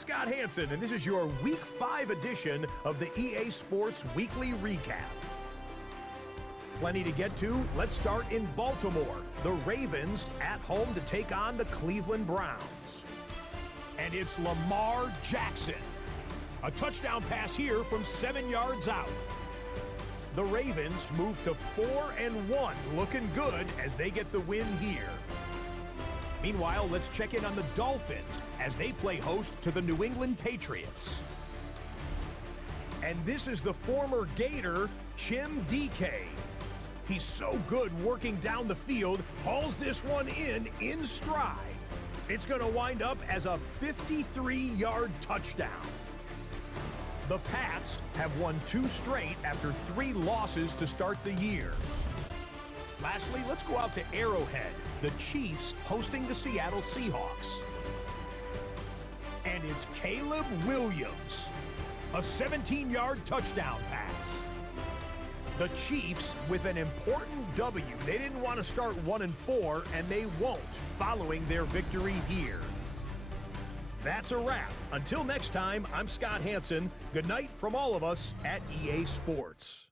Scott Hansen, and this is your Week 5 edition of the EA Sports Weekly Recap. Plenty to get to. Let's start in Baltimore. The Ravens at home to take on the Cleveland Browns. And it's Lamar Jackson. A touchdown pass here from 7 yards out. The Ravens move to 4-1, looking good as they get the win here. Meanwhile, let's check in on the Dolphins as they play host to the New England Patriots. And this is the former Gator, Chim DK. He's so good working down the field, hauls this one in stride. It's going to wind up as a 53-yard touchdown. The Pats have won 2 straight after 3 losses to start the year. Lastly, let's go out to Arrowhead. The Chiefs hosting the Seattle Seahawks. And it's Caleb Williams. A 17-yard touchdown pass. The Chiefs with an important W. They didn't want to start 1-4, and they won't following their victory here. That's a wrap. Until next time, I'm Scott Hansen. Good night from all of us at EA Sports.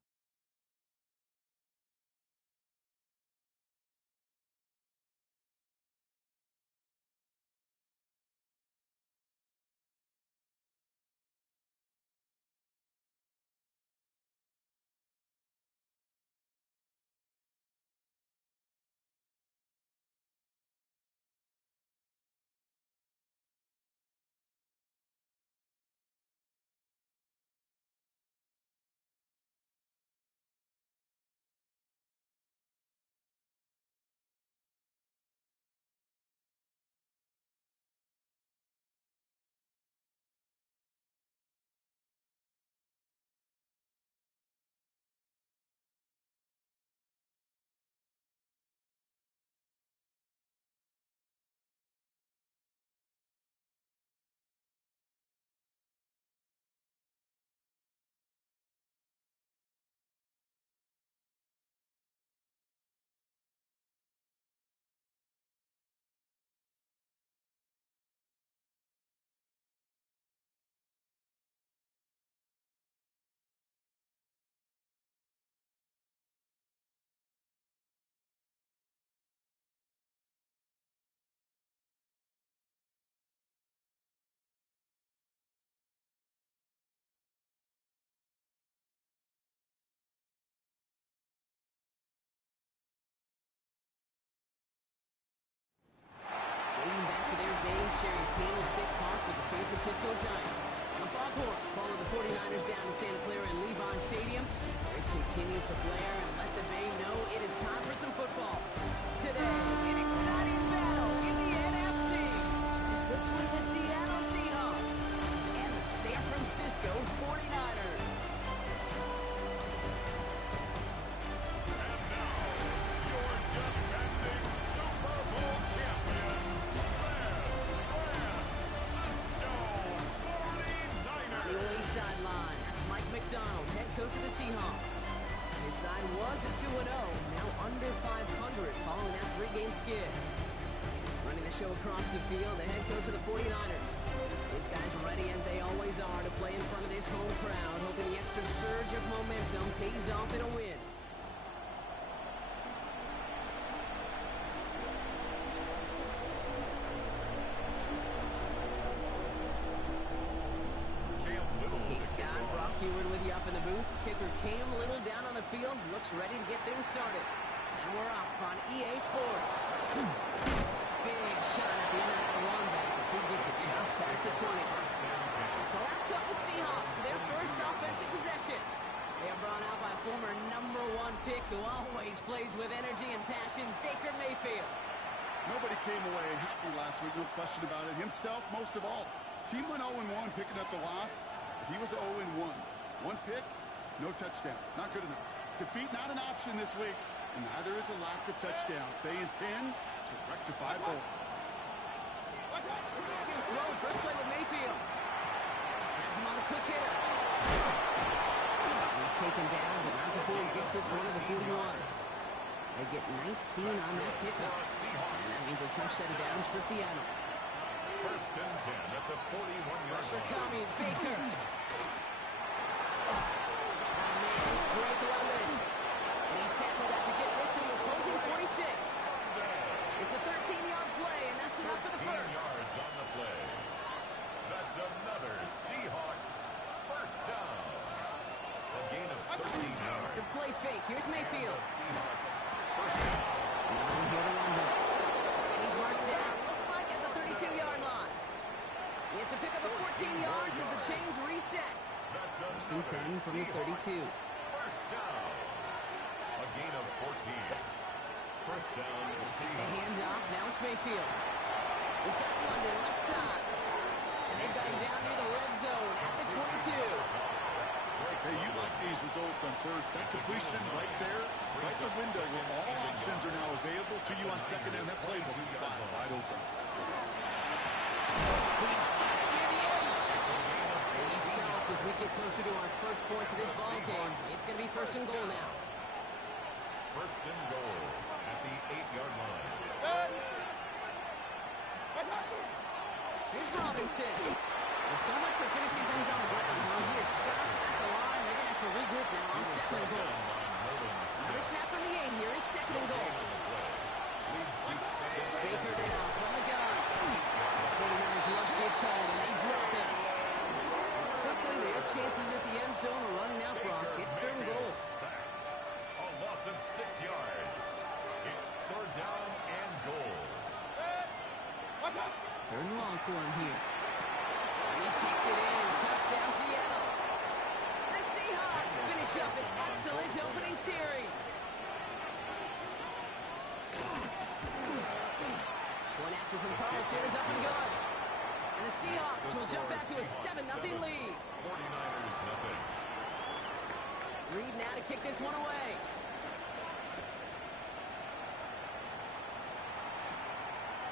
San Francisco Giants. On the foghorn, follow the 49ers down to Santa Clara and Levon Stadium. It continues to blare and let the Bay know it is time for some football. Today, an exciting battle in the NFC between the Seattle Seahawks and the San Francisco 49ers. Sideline. That's Mike McDonald, head coach of the Seahawks. His side was at 2-0, now under 500 following that 3-game skid. Running the show across the field, the head coach of the 49ers. These guys are ready as they always are to play in front of this home crowd, hoping the extra surge of momentum pays off in a win. With you up in the booth. Kicker Cam Little down on the field, looks ready to get things started. And we're off on EA Sports. Big shot at the end of that run back as he gets it just past the 20. So out come the Seahawks for their first offensive possession. They are brought out by former #1 pick who always plays with energy and passion, Baker Mayfield. Nobody came away happy last week, no question about it. Himself, most of all. His team went 0-1, picking up the loss. He was 0-1. 1 pick, no touchdowns. Not good enough. Defeat not an option this week, and neither is a lack of touchdowns. They intend to rectify both. First play with Mayfield. Has him on the quick hitter. He's taken down, but not before he gets this one to the 41. They get 19 on that kickoff. And that means a fresh set of downs for Seattle. First and 10 at the 41-yard Pressure line. coming, Baker. Oh, man, it's Drake London. And he's tackled after getting this to the opposing 46. It's a 13-yard play, and that's enough for the 13 first. yards on the play. That's another Seahawks first down. A gain of 13 yards. The play fake. Here's Mayfield. Seahawks first down. Now here to London. And he's marked down. Looks like at the 32-yard line. It's a pickup of 14 yards as the chains reset. That's First and 10 from the 32. First down. A gain of 14. First down. The Seahawks. handoff. Now it's Mayfield. He's got London left side. And they've got him down near the red zone at the 22. Hey, you like these results on first. That completion right there, right in the window where all options are now available to you on second down. That play will be wide open. He's got it near the end. And he's stopped as we get closer to our first points of this ball game. It's going to be first and goal now. First and goal at the 8-yard line. Here's Robinson. Well, so much for finishing things on the ground. Well, he is stopped at the line. They're going to have to regroup now on second and goal. Another snap from the 8 here. It's second and goal. Leads to second. Baker now from the gun. The 49ers rush gets home, and they drop it. Quickly, their chances at the end zone are running out, Brock. It's third and goal. Sacked. A loss of 6 yards. It's third down and goal. Third and long for him here. And he takes it in. Touchdown, Seattle. The Seahawks finish up an excellent opening series. One after from Carlos here is up and good. And the Seahawks will jump back to a 7-0 lead. 49ers nothing. Reed now to kick this one away.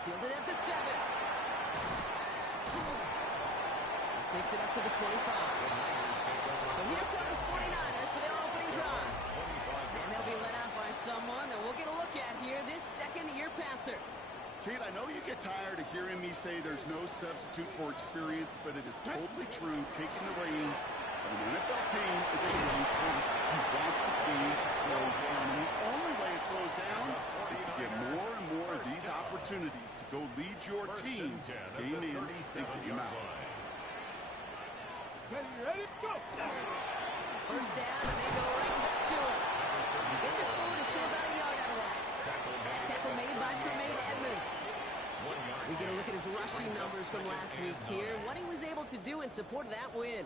Fielded at the 7. This makes it up to the 25. So here come the 49ers for their opening drive. And they'll be led out by someone that we'll get a look at here, this second-year passer. Kate, I know you get tired of hearing me say there's no substitute for experience, but it is totally true. Taking the reins of an NFL team is a really important. You want the game to slow down, and the only way it slows down is to get more and more of these opportunities to go lead your team game in and game out. Ready, go! First down, and they go right back to it. It's a fool to show about a yard out of that. That tackle made by Tremaine Edmonds. We get a look at his rushing numbers from last week here, what he was able to do in support of that win.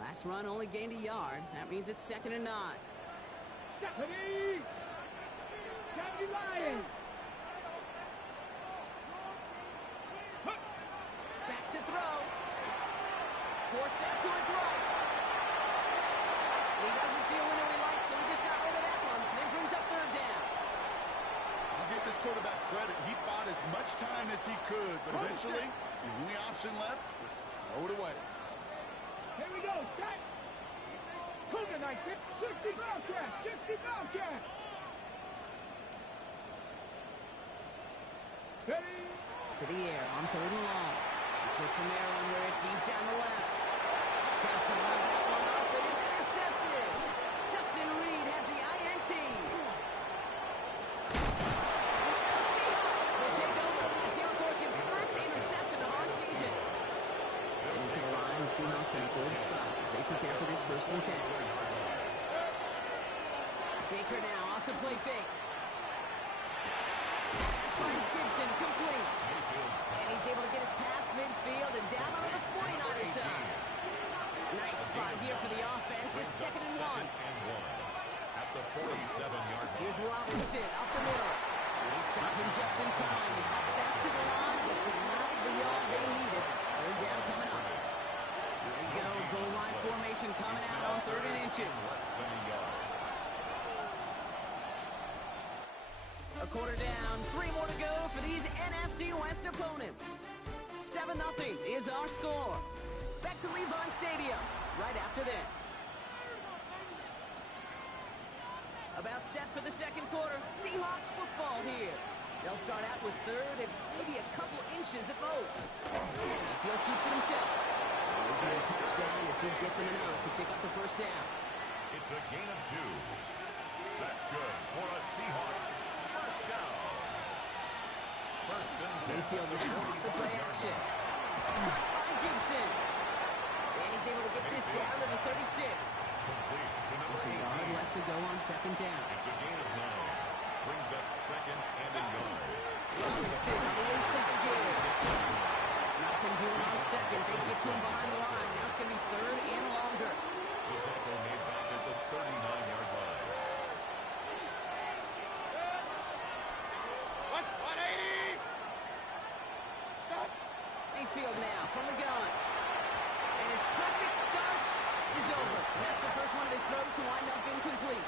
Last run only gained a yard. That means it's 2nd and 9. Deputy! Deputy Lion! Back to throw. Forced out to his right. He doesn't see a window he likes, so he just got rid of that one. And it brings up third down. I'll give this quarterback credit. He bought as much time as he could, but eventually, the only option left was to throw it away. Here we go, set! Cougar nice, 60 Bobcats, 60 Bobcats! Steady! To the air on third and long. He puts him there under it, deep down the left. Tries to run that one up, but it's intercepted. Justin Reed has the INT. And the Seahawks will take over as he records his first interception of our season. Getting to the line, the Seahawks in a good spot as they prepare for this first and 10. Baker now off the play fake. That finds Gibson complete. And he's able to get it past midfield and down onto the 49ers side. Nice spot here for the offense. It's 2nd and 1. At the 47-yard line. Here's Robinson up the middle. And he stopped him just in time. He got back to the line, but did not have the yard they needed. Third down coming up. Here we go. Goal line formation coming out on 3rd and inches. Less than a yard. A quarter down, 3 more to go for these NFC West opponents. 7-0 is our score. Back to Levon Stadium right after this. About set for the second quarter. Seahawks football here. They'll start out with third and maybe a couple inches at most. Mayfield keeps it himself. He's going to touchdown as he gets him an out to pick up the first down. It's a gain of 2. That's good for a Seahawks first down. First and 10. Mayfield returns the play action. Caught by Gibson. And he's able to get this down to the 36. Complete to number Just a 18. yard left to go on second down. It's a gain of 9. Brings up second and a yard. Robinson on the inside game. Nothing doing on second. They get to him behind the line. Now it's going to be third and longer. The tackle made back at the 39-yard line. 180. Stop. Mayfield now from the gun. And his perfect start is over. That's the first one of his throws to wind up incomplete.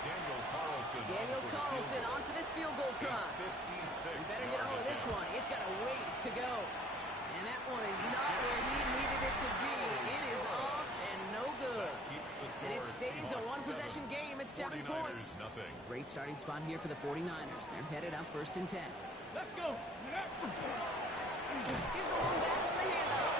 Daniel Carlson on for this field goal try. You better get all of this one. It's got a ways to go. And that one is not where he needed it to be. It is off and no good. And it stays a one-possession game at 7 points. Great starting spot here for the 49ers. They're headed up first and 10. Let's go. Here's the one back on the handoff.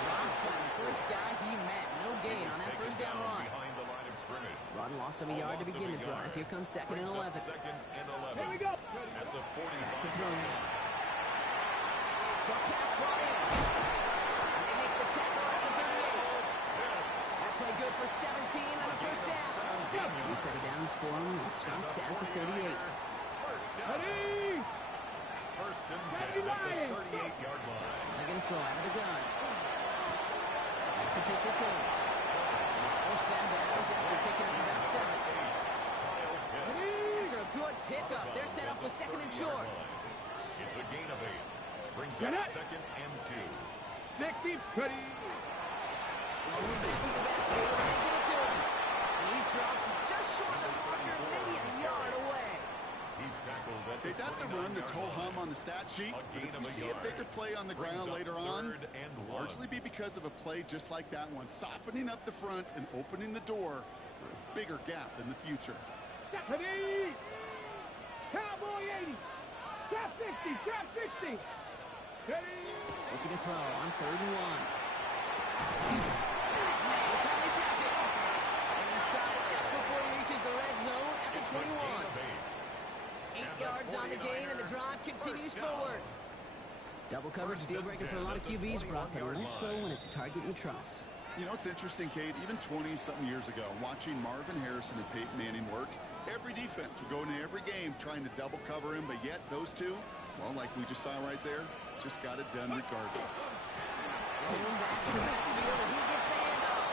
Dropped by the first guy he met. No gain on that first down run. Behind the line of scrimmage. Run lost him a yard to begin the drive. Here comes second and 11. Second and 11. Here we go. At the 45. Back to throw now. Short pass brought in. And they make the tackle at the 38. That play good for 17 on a first down. New set of downs for him. And starts at the 38. First down. Ready. First and 10 Ready, at Lions. the 38-yard line. They're going to throw out of the gun. Back to Pitts it goes. His first down battles after picking up about 7. After a good pickup, they're set up with second and short. It's a gain of 8. Brings Get up it. second and 2. Next team. Ready. Rolling back to the backfield, and they get it to him. And he's dropped just short of the marker, maybe a yard away. He's tackled at Hey, the that's a run that's 29-yard ho-hum line. on the stat sheet. A But gain if of you a see a yard. bigger play on the Brings ground up later on, third and largely be because of a play just like that one, softening up the front and opening the door for a bigger gap in the future. Ready. Cowboy 80. Trap 60. Trap 60. Ready. Looking to throw on third and 1. Thomas has it. And he stopped just before he reaches the red zone at the 21. 8 yards on the gain, and the drive continues forward. Double coverage deal breaker for a lot of QBs, Brock, but less so when it's a target you trust. You know, it's interesting, Kate, even 20-something years ago, watching Marvin Harrison and Peyton Manning work, every defense would go into every game trying to double cover him, but yet those two, well, like we just saw right there, just got it done regardless. Rolling back to the backfield, and he gets the handoff.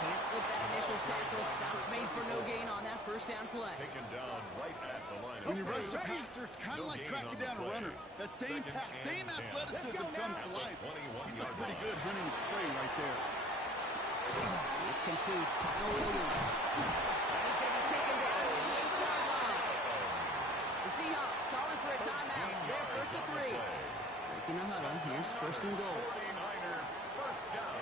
Can't slip that initial tackle. Stops made for no gain on that first down play. Taken down right at the line. When you of rush the scrimmage. passer, it's kind of No like gain tracking on the down a play. runner. That same Second pass, and same 10. athleticism comes to At the life. 21-yard He's pretty line. good hunting his prey right there. It's complete. Kyle Williams. And he's going to be taken down at the 8-yard line. The Seahawks calling for a timeout. They're first and 3. Breaking the huddle. Here's first and goal. 49er first down.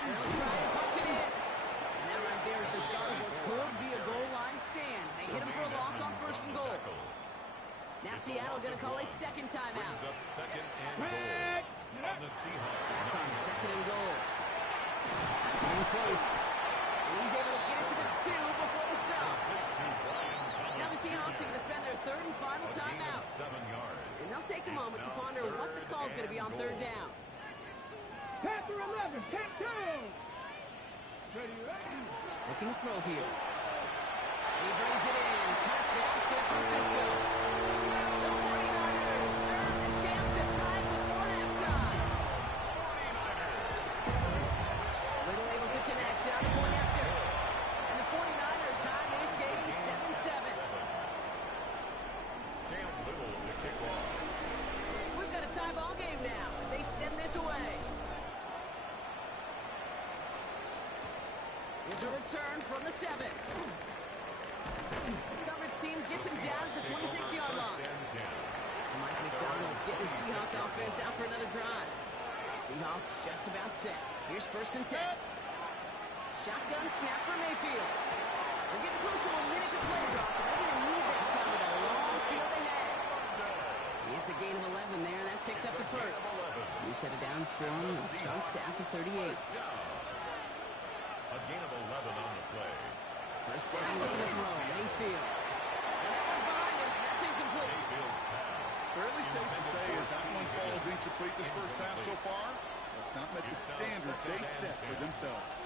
They'll try and punch it in. And that right there is the start of what could be a goal line stand. They hit him for a loss on first and goal. Now Seattle going to call it second timeout. Brings up second and goal on the Seahawks. On second and goal. That's in place. And he's able to get it to the 2 before the stop. Now the Seahawks are going to spend their third and final timeout. 7 yards. And they'll take a moment to ponder what the call is going to be on third down. Panther 11. Panther. Ready. Ready. Looking to throw here. And he brings it in. Touchdown, San Francisco. The 49ers earn the chance to tie before halftime. Little able to connect on the point after. And the 49ers tie this game 7-7. Cam Little to kick off. So we've got a tie ball game now as they send this away. Here's a return from the 7. The coverage team gets him down to the 26-yard line. First and 10. Mike McDonald's getting the Seahawks offense out for another drive. Seahawks just about set. Here's 1st and 10. Shotgun snap for Mayfield. We're getting close to a minute to play, Brock. They're going to need that time with a long field ahead. It's a gain of 11 there. That picks up the first. New set of downs for the Sharks at the 38. A gain of 11 on the play. First down, looking to throw. Mayfield. And that one's behind him. That's incomplete. Mayfield's pass. Fairly safe to say as that one falls incomplete this first half so far. That's not met the standard they set for themselves.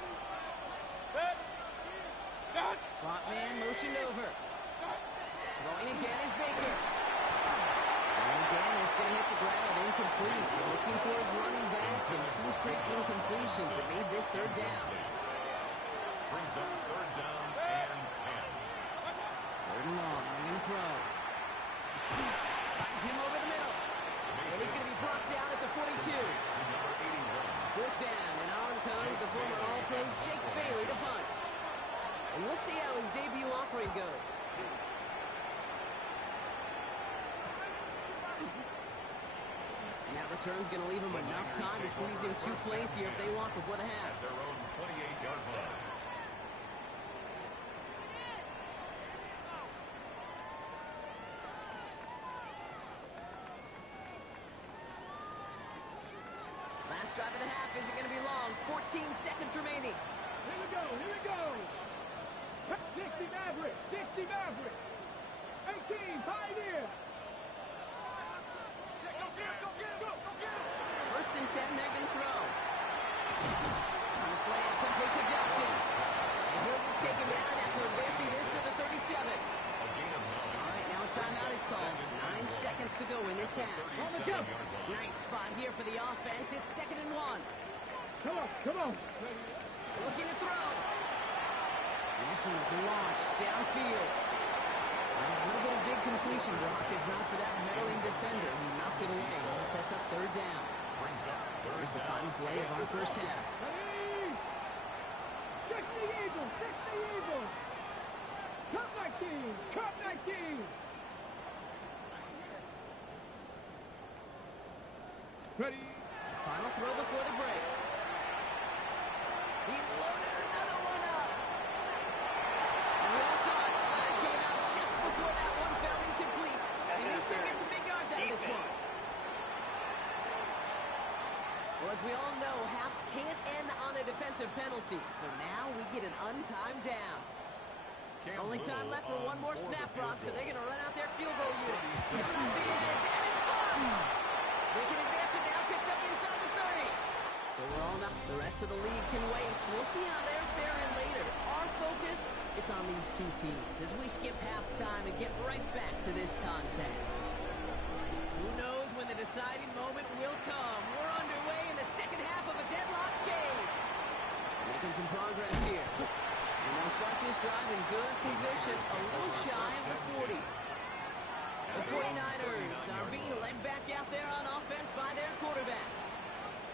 Slot man motioned over. Throwing again is Baker. And again, it's going to hit the ground. Incomplete. Looking for his running back, and 2 straight incompletions that made this 3rd down. Brings up 3rd down and 10. 3rd and long. They're going to throw. Finds him over the middle. And he's going to be brought down at the 42. Number 81. 4th down, and on comes the former All-Pro Jake Bailey to punt. And let's see how his debut offering goes. And that return's going to leave him enough time to squeeze in 2 plays here if they want before the half. At their own 28-yard line. Last drive of the half isn't going to be long. 14 seconds remaining. Here we go, here we go. 60 Maverick, 60 Maverick. 18, Pioneer. First and 10, they're going to throw. On the slant, complete to Johnson. And he'll be taken down after advancing this to the 37. All right, now a timeout is called. 9 seconds to go in this half. Nice spot here for the offense. It's 2nd and 1. Come on, come on. Looking to throw. And this one is launched downfield. A little bit of big completion, Brock, if not for that meddling defender who knocked it away. That sets up 3rd down. Here's the final play of our first half. Ready? 60 Eagles, 60 Eagles. Cup 19, Cup 19. Ready? Final throw before the break. He's loaded another one up. And we all saw it. That came out just before that one fell incomplete. And he still gets some big yards out of this one. Well, as we all know, halves can't end on a defensive penalty. So now we get an untimed down. Only time left for one more snap, Brock, so they're going to run out their field goal unit. He's off the edge, and it's blocked. They can advance it now, picked up inside the 30. So we're all not. The rest of the league can wait. We'll see how they're faring later. Our focus, it's on these 2 teams as we skip halftime and get right back to this contest. Who knows when the deciding moment will come? We're underway in the second half of a deadlocked game. Making some progress here. And they'll start this drive in good position, a little shy of the 40. The 49ers are being led back out there on offense by their quarterback.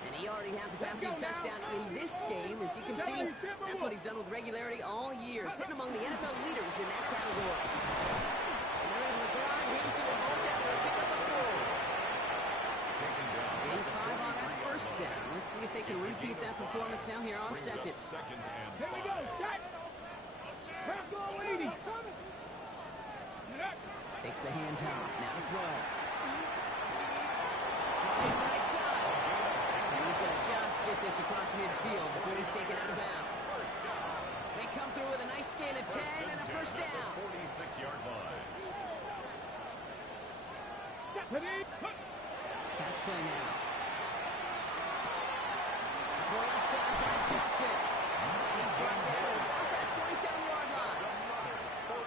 And he already has a passing touchdown in this game. As you can see, that's what he's done with regularity all year, sitting among the NFL leaders in that category. And they're able to grind him to the vault after a pickup of 4. And 5 on that first down. Let's see if they can repeat that performance now here on second. Here we go, set. Half goal 80. Takes the handoff. Now to throw. Right side. And he's going to just get this across midfield before he's taken out of bounds. They come through with a nice gain of 10 and a first down. 46-yard line. Pass play now. For left side, that's Johnson. And he's brought down about that 27-yard line. All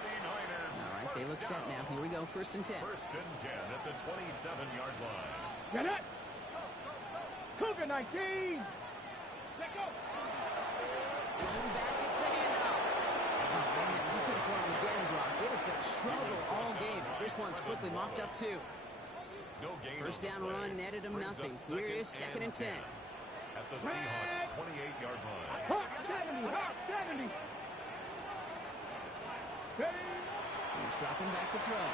right, they look set now. Here we go, 1st and 10. 1st and 10 at the 27-yard line. Get it. Cougar 19. Let's go. Going back, it's the handoff. Oh, man, nothing for him again, Brock. It has been a struggle all game as this one's quickly mopped up, too. No gain. First down run, netted him nothing. Here is 2nd and 10. At the Seahawks' 28-yard line. Hawk 70, Hawk 70. Ready? He's dropping back to throw.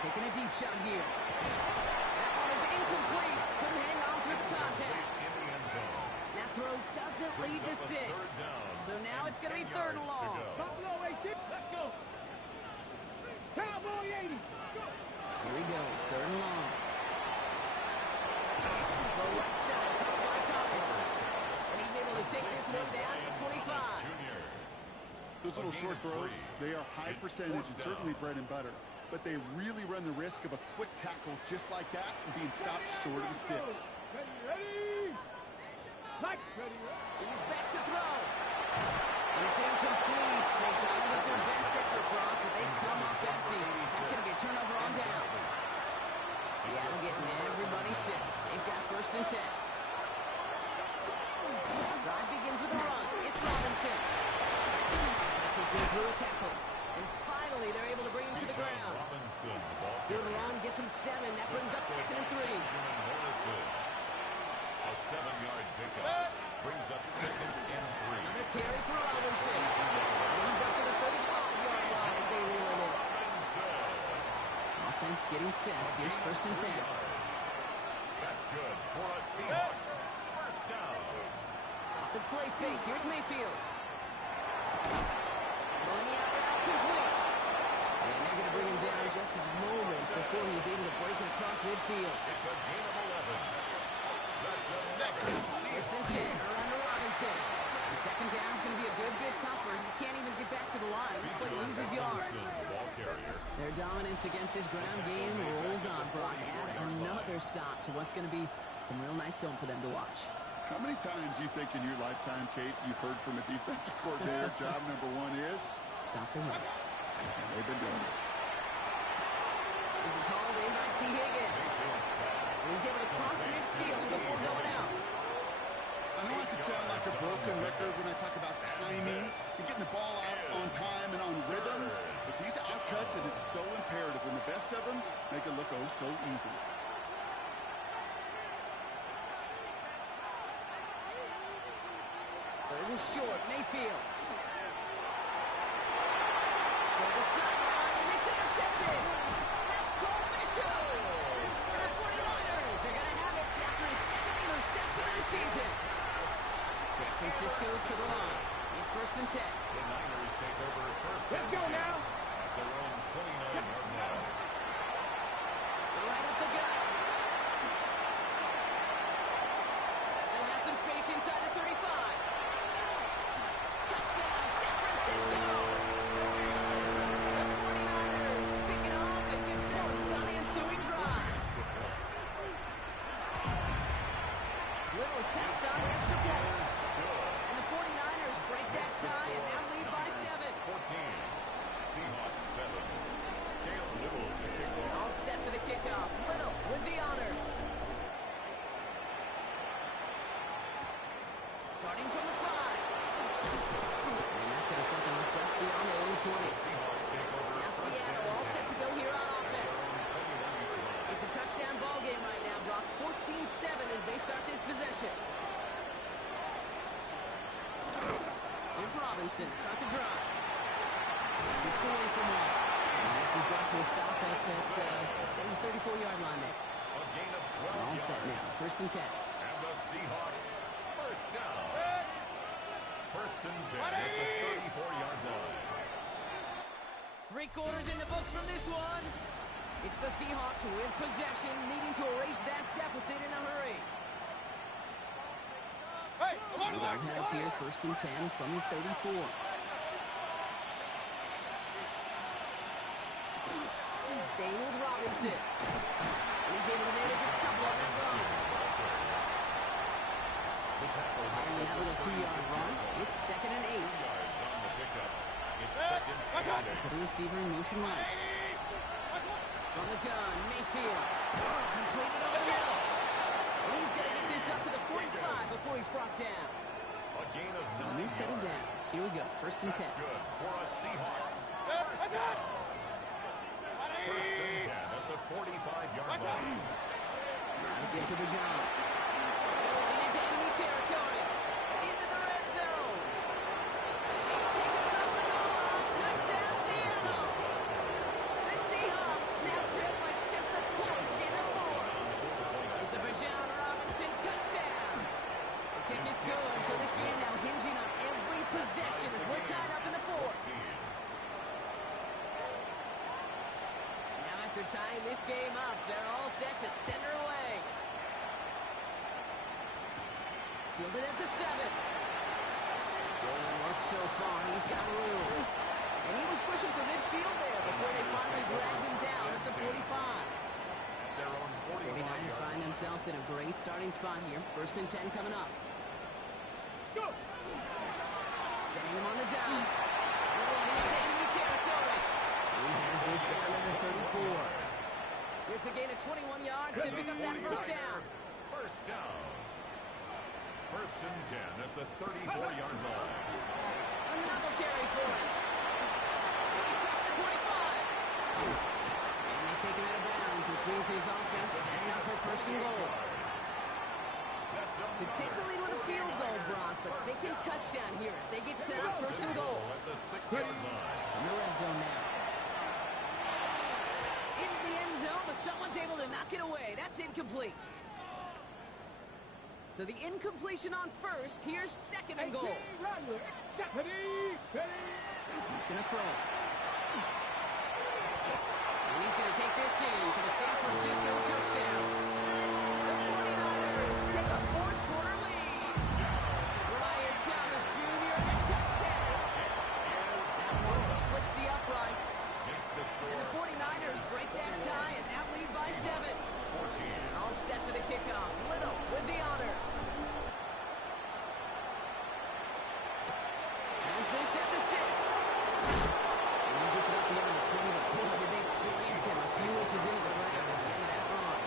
Taking a deep shot here. That one is incomplete. Couldn't hang on through the contact. throw doesn't lead to 6. So now it's going to be 3rd and long. Buffalo 18. Let's go. Cowboy 80. Go. Here he goes, 3rd and long. The right side, caught by Thomas. And he's able to take this one down at the 25. Those little short throws, they are high percentage and certainly bread and butter. But they really run the risk of a quick tackle just like that and being stopped short of the sticks. Ready. Mike, ready. He's back to throw. And it's incomplete. They tried with their best effort, Brock, but they come up empty. That's going to be a turnover on downs. Seattle getting everybody 6. They've got 1st and 10. Drive begins with a run. It's Robinson. That's his way through a tackle. And finally, they're able to bring him to the ground. Good run, gets him 7. That brings up 2nd and 3. A 7-yard pickup brings up 2nd and 3. Another carry for Robinson. And he's up to the 35-yard line as they reel him in. Offense getting set. Here's 1st and 10. That's good for a Seahawks. 1st down. Off the play fake. Here's Mayfield. Going the out route complete. And they're going to bring him down just a moment before he's able to break it across midfield. It's a gain of 11. That's another 1st and 10. Around to Robinson. And 2nd down's going to be a good bit tougher. He can't even get back to the line. This play loses yards. ball carrier. Their dominance against his ground game rolls on. Brock, add another stop to what's going to be some real nice film for them to watch. How many times do you think in your lifetime, Kate, you've heard from a defensive coordinator, job number 1 is? Stop the run. And they've been doing it. This is hauled in by T. Higgins. He's able to cross midfield before going out. I know I could sound like a broken record when I talk about timing and getting the ball out on time and on rhythm, but these outcuts, it is so imperative, and the best of them make it look oh so easy. Third and short, Mayfield. For the sideline, and it's intercepted. That's Cole Bishop. And the 49ers are going to have it after his 2nd interception of the season. San Francisco to the line. It's 1st and 10. The Niners take over 1st Let's and go 10 now. at their own 29-yard line. Right up the gut. Still has some space inside the 35. Touchdown, San Francisco! The 49ers pick it off and get points on the ensuing drive. Little tax on the extra point. And the 49ers break that tie and now lead by 7. 14. Seahawks 7. Cam Little to kick off. All set for the kickoff. Little with the honors. Starting from the 5. And that's going to set them up just beyond their own 20. Seahawks take over. Now Seattle all set to go here on offense. It's a touchdown ball game right now, Brock. 14-7 as they start this possession. Here's Robinson to start the drive. 6 away from one. And this is brought to a stop at the 34-yard line there. A gain of 12 All set now. 1st and 10. And the Seahawks 1st down. 1st and 10 at the 34-yard line. 3 quarters in the books from this one. It's the Seahawks with possession, needing to erase that deficit in a hurry. Hey, come on, They'll head up here, 1st and 10 from the 34. Staying with Robinson. And he's able to manage a couple on that run. And that little 2-yard run. It's 2nd and 8. Yards on the pickup. It's 2nd and 8. For the receiver in motion right. From the gun, Mayfield. Completed over the middle. And he's going to get this up to the 45 before he's brought down. A gain of So 9 new set of yards. downs. Here we go. 1st and 10. That's good for a Seahawks 1st down. 1st and 10 at the 45-yard line. Now to get to the job. Rolling into enemy territory. Into the red zone. Taken across the goal line. Touchdown, Seattle. The Seahawks now trip by just a point in the 4th. It's a Bijan Robinson touchdown. The kick is good. After tying this game up, they're all set to center away. Fielded at the 7. Rolling work so far, he's got room. And he was pushing for midfield there before they finally dragged him down at the 45. 49ers find themselves in a great starting spot here. 1st and 10 coming up. Go! Sending him on the down. Rolling into enemy territory. He has this down at the 34. It's a gain of 21 yards to pick up that 1st down. First down. 1st and 10 at the 34-yard line. Another carry for him. He's past the 25. And they take him out of bounds, which means his offense setting up for 1st and goal. Could take the lead with a field goal, Brock, but they can touchdown here as they get set up 1st and goal. At the 6-yard line. In the red zone now. Into the end zone, but someone's able to knock it away. That's incomplete. So the incompletion on 1st. Here's 2nd and goal. He's going to throw it. And he's going to take this in for the San Francisco touchdown. The 49ers take a 4th quarter lead. Brian Thomas Jr. the touchdown. That one splits the uprights. And the 49ers break that tie and now lead by 7. All set for the kickoff. Little with the honors. Has this at the 6. And he gets it up beyond the 20, but boy, did they plant him a few inches into the ground at the end of that run.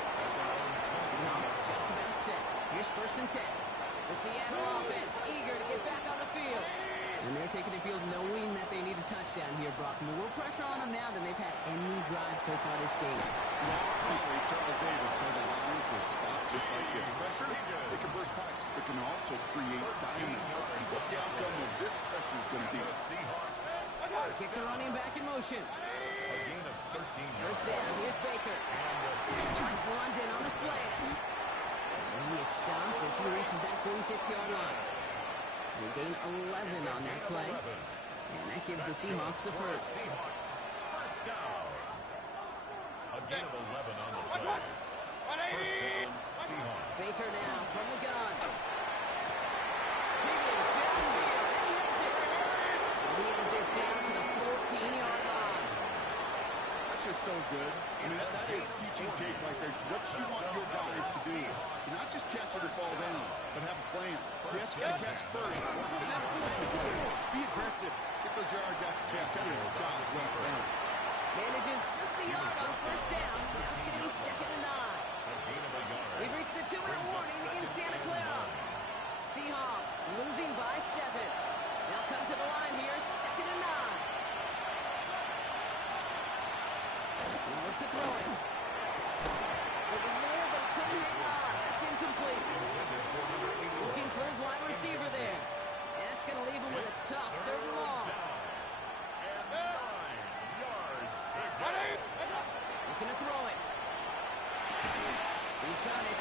Seahawks just about set. Here's 1st and 10. The Seattle offense eager to get back on the field. And they're taking the field knowing that they need a touchdown here, Brock. More pressure on them now than they've had any drive so far this game. Charles Davis has a lot of room for a spot just like this. Pressure, they can burst pipes, but can also create diamonds. Let's see what the outcome of this pressure is going to be. Kick the running back in motion. A gain of 13 yards. 1st down, here's Baker. Finds London on the slant. And he is stopped as he reaches that 46-yard line. They gain 11 on that play. And that gives the Seahawks the 1st. Seahawks, 1st down. A gain of 11 on the play. 1st down, Seahawks. Baker now from the gun. Higgins downfield, and he has it. He has this down to the 14-yard line. That's just so good. I mean, that is teaching tape right there. It's what you want your guys to do. To not just catch it or fall down, but have a plan. Yes, you got to catch first. To have a plan. Be aggressive. Get those yards after catch. Good job. Well done. Manages just a yard on 1st down. Now it's going to be 2nd and 9. We've reached the 2-minute warning in Santa Clara. Seahawks losing by 7. They'll come to the line here, 2nd and 9. He'll look to throw it. It was there, but he couldn't hang on. That's incomplete. Looking for his wide receiver there. And that's going to leave him with a tough 3rd and long. Looking to throw it. He's got it.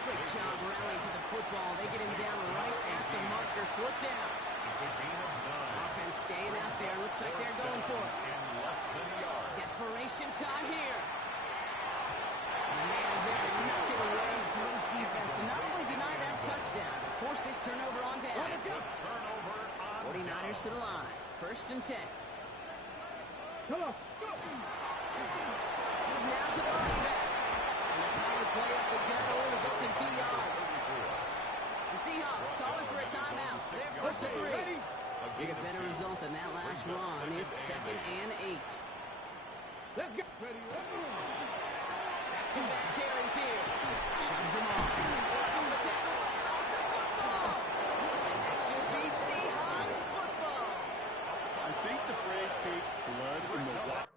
Great job rallying to the football. They get him down right at the marker. 4th down. It's a gain of 9. Offense staying out there. Looks like they're going for it. In less than a yard. Desperation time here. And the man is there to knock it away. Great defense to not only deny that touchdown, but force this turnover on down. Turnover on 49ers to the line. 1st and 10. Come on, go! Give now to the running back. And the power play up the gut only results in 2 yards. The Seahawks calling for a timeout. They're 1st and 3. Get a better result than that last run. It's 2nd and 8. Let's get ready. Back-to-back carries here. Shoves him off. The tackle, but he lost the football. And that should be Seahawks football. I think the phrase, Kate, blood in the water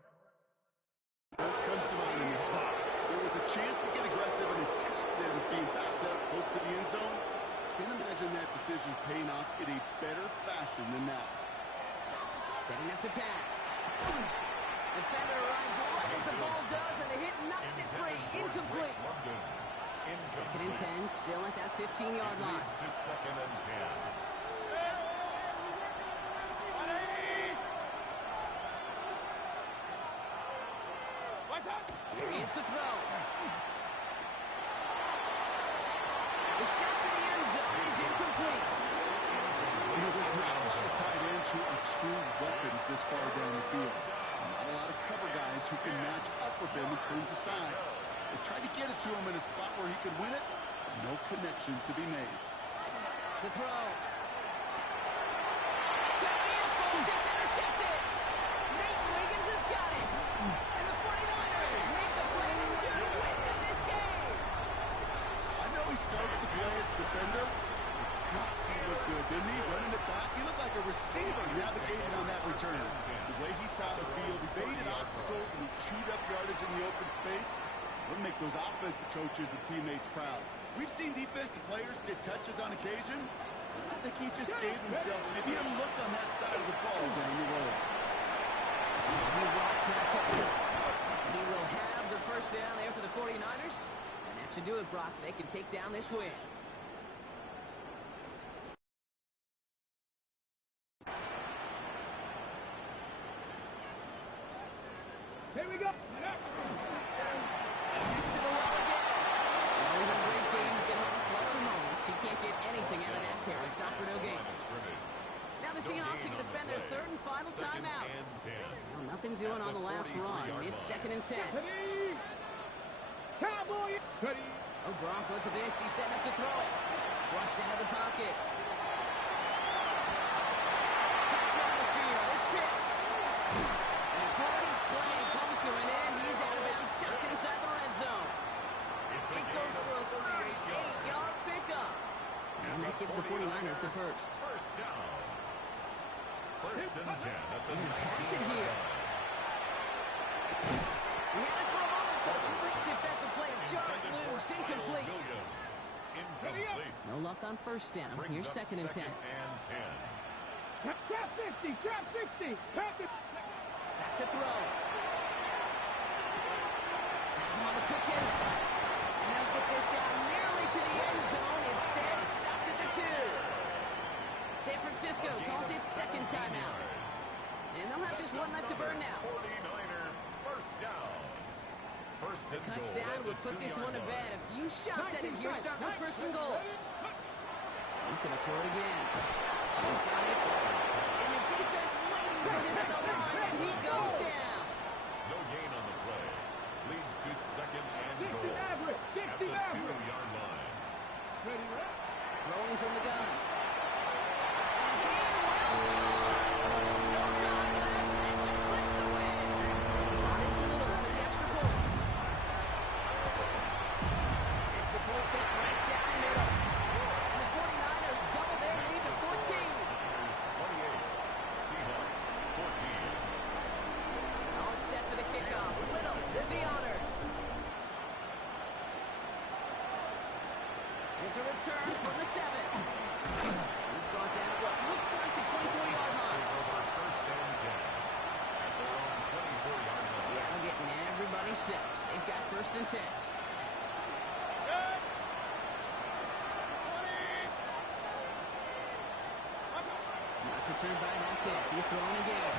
comes to mind in this spot. There was a chance to get aggressive and attack them being backed up close to the end zone. Can't imagine that decision paying off in a better fashion than that. Setting up to pass. Defender arrives right as the ball does, and the hit knocks it free. Incomplete. 2nd and 10, still at that 15-yard line. Leads to 2nd and 10. Here he is to throw. The shot to the end zone is incomplete. You know, there's not a lot of tight ends who are true weapons this far down the field. Not a lot of cover guys who can match up with them in terms of size. They tried to get it to him in a spot where he could win it. No connection to be made. To throw. Could be a folks. It's intercepted. Nate Wiggins has got it. And the 49ers make the play that should win them this game. I know he started the play as a defender. Gosh, he looked good, didn't he? Running it back. He looked like a receiver navigating on that return. The way he saw the field, he baited obstacles and he chewed up yardage in the open space. It'll make those offensive coaches and teammates proud. We've seen defensive players get touches on occasion. I think he just gave himself maybe a look on that side of the ball down the road. He rocks that tackle. He will have the first down there for the 49ers. And that should do it, Brock. They can take down this win. Here we go. He can't get anything out of that carry. Stop for no gain. Now the Seahawks are going to spend their third and final timeout. Well, nothing doing on the last run. It's 2nd and 10. Cowboy. Ready. Oh, Gronk, look at this. He's setting up to throw it. Flushed out of the pocket. Kept on the field. It's Pitts. And a great play comes to an end. He's out of bounds just inside the red zone. It goes for a 38-yard pickup. And that gives the 49ers the first. First down. First and 10 at the Pass it here. We had it for a moment. Complete defensive play to Charlie Loose. Incomplete. Incomplete. No luck on first down. Here's 2nd and 10. Trap 50. Trap 60. Trap it. Back to throw. Has him on the quick hit. And they'll get this down nearly to the end zone. Instead, stopped at the 2. San Francisco calls it 2nd timeout. And they'll have just one left to burn now. 49er first down. First and Touchdown goal will put this one to bed. A few shots at it here, starting with 1st and goal. He's going to throw it again. He's got it. And the defense waiting for him at the line, and he goes down. No gain on the play. Leads to 2nd and 60 goal average. at 60 the average. 2-yard line. Ready, right? Throwing from the gun. And he will score. There's no time left, and that should clinch the win. Is Little for the extra point. Extra point set right down the middle. And the 49ers double their lead to 14. 28. Seahawks 14. All set for the kickoff. Little with the honors. It's a return from the 7. He's brought down at what looks like the 24-yard line. First and 10 at their own 24-yard line. Seattle getting everybody set. They've got 1st and 10. Not to turn by that pick. He's throwing again.